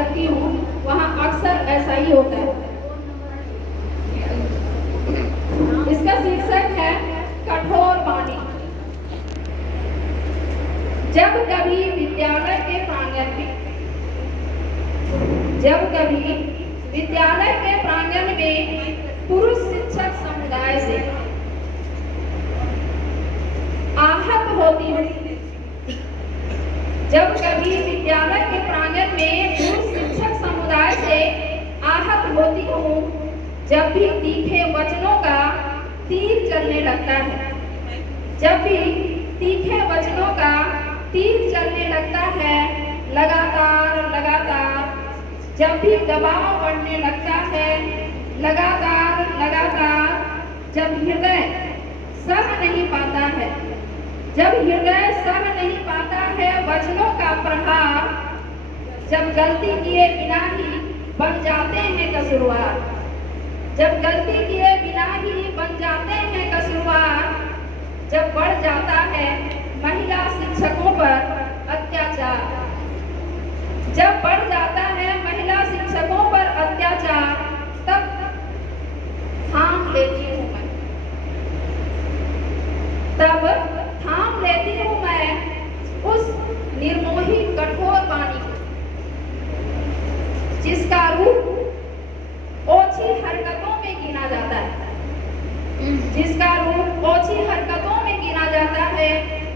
करती हूँ वहाँ अक्सर ऐसा ही होता है। इसका शीर्षक है कठोर वाणी। जब कभी विद्यालय के प्रांगण में पुरुष शिक्षक समुदाय से आहत होती हूँ, जब कभी विद्यालय के प्रांगण में पुरुष शिक्षक समुदाय से आहत होती हूँ, जब भी तीखे वचनों का तीर चलने लगता है, जब भी तीखे वचनों का तीर चलने लगता है, लगातार जब भी दबाव बढ़ने लगता है, लगातार जब हृदय सह नहीं पाता है, वचनों का प्रहार, जब गलती किए बिना ही बन जाते हैं कसूरवार, जब बढ़ जाता है महिला शिक्षकों पर अत्याचार, तब थाम लेती हूँ मैं उस निर्मोही कठोर वाणी को, जिसका रूप ओछी हरकतों में गिना जाता है,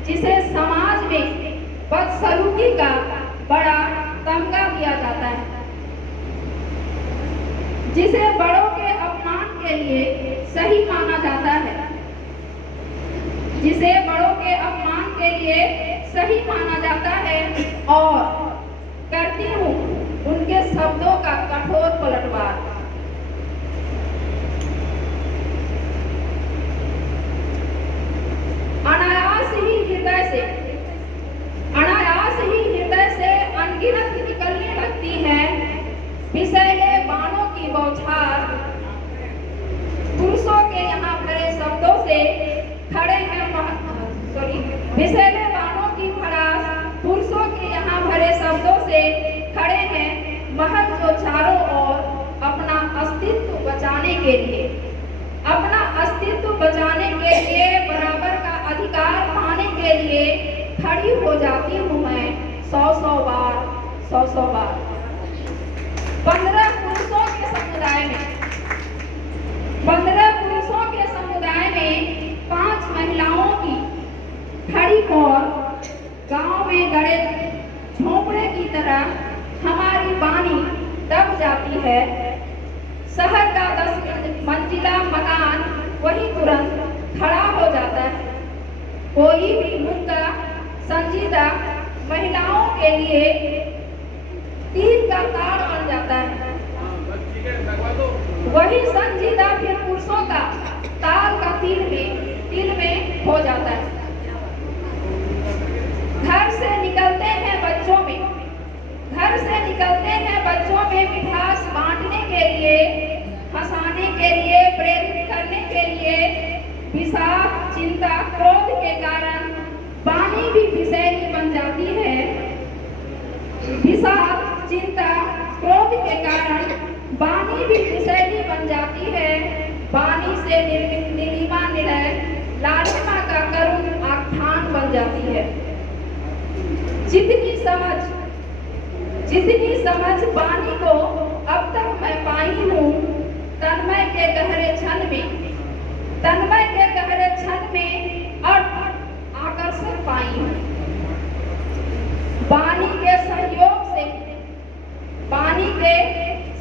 जिसे समाज में बदसलूकी का बड़ा तमगा दिया जाता है, जिसे बड़ों के अपमान के लिए सही माना जाता है, और करती हूँ उनके शब्दों का कठोर पलटवार। अनायास ही हृदय से अनगिनत निकलने लगती है विषैले बाणों की बौछार। पुरुषों के यहाँ भरे शब्दों से खड़े हैं विषैले बाणों की भड़ास, पुरुषों के यहाँ भरे शब्दों से खड़े हैं महल जो चारों ओर अपना अस्तित्व बचाने के लिए बराबर का अधिकार पाने के लिए खड़ी हो जाती हूँ मैं सौ बार। 15 पुरुषों के समुदाय में 5 महिलाओं की खड़ी और गांव में गड़े झोंपड़े की तरह हमारी वाणी दब जाती है। शहर का 10 मंजिला मकान वही तुरंत खड़ा हो जाता है। कोई भी मुद्दा संजीदा महिलाओं के लिए तीर का तार बन जाता है, वही संजीदा फिर पुरुषों का ताल का तिल में हो जाता है। घर से निकलते हैं बच्चों में मिठास बांटने के लिए, हंसाने के लिए, प्रेरित करने के लिए। विषाद चिंता क्रोध के कारण वाणी भी विषैली बन जाती है। वाणी से नीलिमा निलय लालिमा का करुण आख्यान बन जाती है। जितनी समझ वाणी को अब तक मैं पाई हूँ, तन्मय के गहरे क्षण में अर्थ आकर्षण पाई हूँ। वाणी के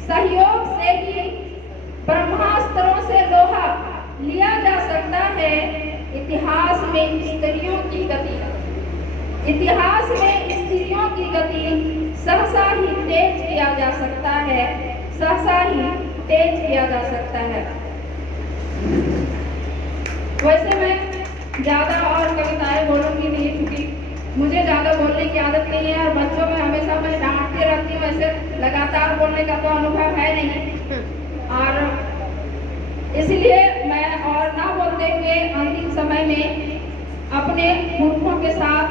सहयोग से ही ब्रह्मास्त्रों से लोहा लिया जा सकता है। इतिहास में स्त्रियों की गति सहसा ही तेज किया जा सकता है। वैसे मैं ज्यादा और कविताएं बोलूंगी नहीं, क्योंकि मुझे ज्यादा बोलने की आदत नहीं है और बच्चों में हमेशा मैं डांटते रहती हूँ। वैसे लगातार बोलने का तो अनुभव है नहीं, और इसलिए मैं और ना बोलते हुए अंतिम समय में अपने मूर्खों के साथ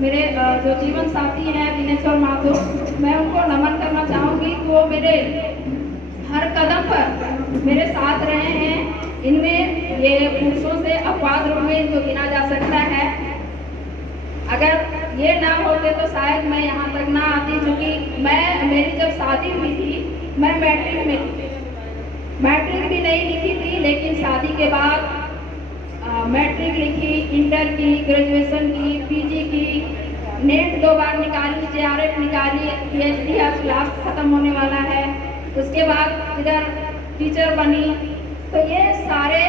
मेरे जो जीवन साथी हैं दिनेश्वर माथुर, मैं उनको नमन करना चाहूँगी कि वो मेरे हर कदम पर मेरे साथ रहे हैं। इनमें ये पुरुषों से अपवाद रूप में जो गिना जा सकता है। अगर ये ना होते तो शायद मैं यहाँ तक ना आती, क्योंकि मेरी जब शादी हुई थी मैं मैट्रिक में थी। मैट्रिक भी नहीं लिखी थी, लेकिन शादी के बाद मैट्रिक लिखी, इंटर की, ग्रेजुएशन की, पीजी की, नेट 2 बार निकाली, जेआरएफ निकाली, पीएचडी आज लास्ट खत्म होने वाला है। उसके बाद इधर टीचर बनी। तो ये सारे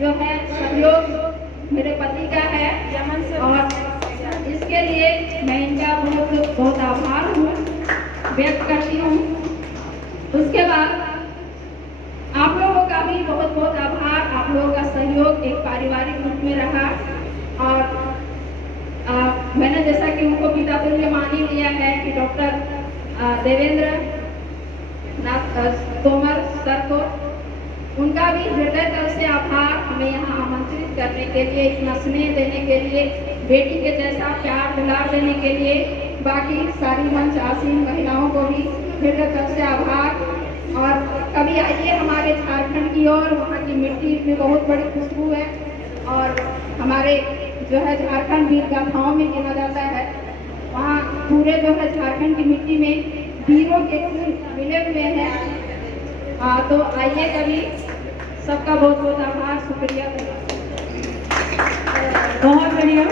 जो है सहयोग मेरे पति का है, और इसके लिए मैं इनका बहुत बहुत आभार व्यक्त करती हूँ। उसके बाद आप लोगों का भी बहुत बहुत आभार। आप लोगों का सहयोग एक पारिवारिक रूप में रहा, और मैंने जैसा कि उनको पिता तुल्य मान ही लिया है कि डॉक्टर देवेंद्र नाथ तोमर सर को, उनका भी हृदय तल से आभार हमें यहाँ आमंत्रित करने के लिए, इतना स्नेह देने के लिए, बेटी के जैसा प्यार दुलार देने के लिए। बाकी सारी मंच आसीन महिलाओं को भी हृदय तल से आभार। और कभी आइए हमारे झारखंड की ओर, वहाँ की मिट्टी में बहुत बड़ी खुशबू है, और हमारे जो है झारखंड वीर गाथाओं में गिना जाता है। वहाँ पूरे जो है झारखंड की मिट्टी में वीरों के मिले हुए हैं। तो आइए कभी। सबका बहुत बहुत आभार, शुक्रिया। बहुत बढ़िया।